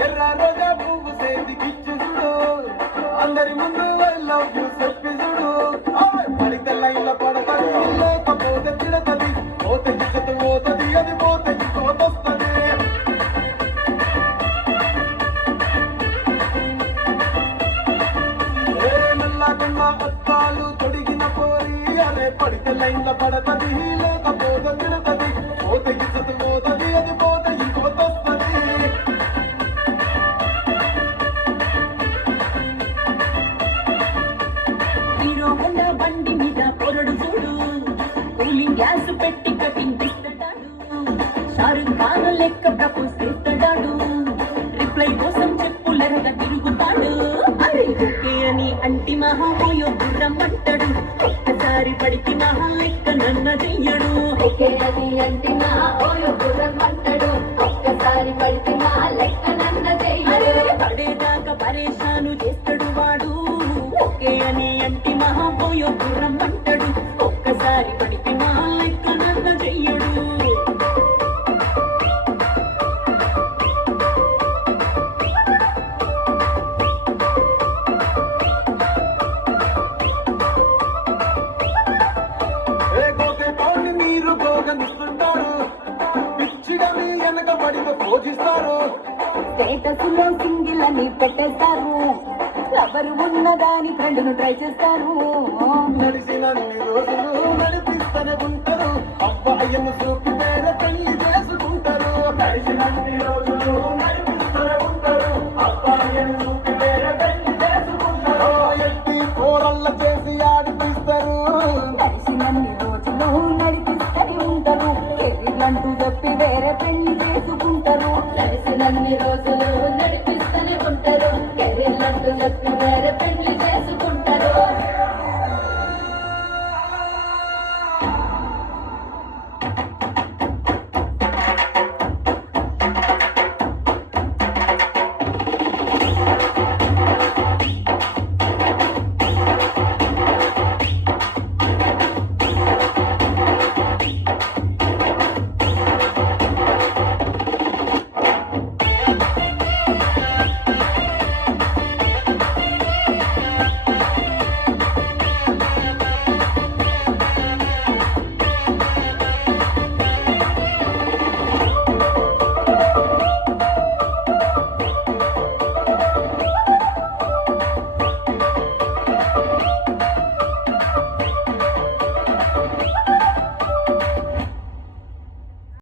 ఎర్ర రోజా పువ్వు సేతికిచ్చి చూడు అందరి ముందు ఐ లవ్ యూ చెప్పి చూడు పడితే లైన్ల పడతది లేకపోతే తిడతది పోతే ఇచ్చత పోతది అది పోతే ఇంకోతొస్తది నల్లగొండ అద్దాలు తొడిగిన పోరి అరే పడితే లైన్ల పడతది లేకపోతే తిడతది పోతే ఇచ్చత పోతది అది పోతే ఇంకోతొస్తది హీరో హోండా బండి మీద పొరడు చూడు కూలింగ్ గ్యాస్ పెట్టి కటింగ్ ఇస్తాడు షారుఖ్ ఖాన్ లెక్క ప్రపోజ్ చేస్తాడు రిప్లై కోసం చెప్పులెరగా తిరుగుతాడు అరే ఓకే అని అంటి మహామోయో దూరం అంటాడు ఒక్కసారి పడికి మహా లెక్క నన్న చెయ్యడు ఓకే అని అంటి మహామోయో దూరం అంటాడు ఒక్కసారి పడికి మహా లెక్క నన్న చెయ్యడు పడేదాకా పరేషాను చేస్తాడు వాడు ఓకే అని అంటి మహామోయో దూరం అంటాడు ఒక్కసారి పడికి మహా లెక్క నన్న చెయ్యడు మీరు గోగనిస్తుంటారు పిచ్చిగా మీ వెనక పడిగా పోజిస్తారు స్టేటస్ లో సింగిల్ అని పెట్టేస్తారు ఎవరు ఉన్నదాని ఫ్రెండ్ను ట్రై చేస్తారు నడిచినన్ని రోజులు నడిపిస్తూనే ఉంటారు అబ్బాయిని చూపి వేరే పెళ్లి చేసుకుంటారు నడిచినన్ని రోజులు నడిపిస్తూనే ఉంటారు అబ్బాయిని చూపి వేరే పెళ్లి చేసుకుంటారు ఎట్టి కూరల్ల చేసి ఆడిపిస్తారు నడిచినన్ని రోజులు నడిపిస్తూనే ఉంటారు కెరీర్లంటూ చెప్పి వేరే పెళ్లి చేసుకుంటారు నడిచినన్ని రోజులు నడిపిస్తూనే ఉంటారు కెరీర్లంటూ చెప్పి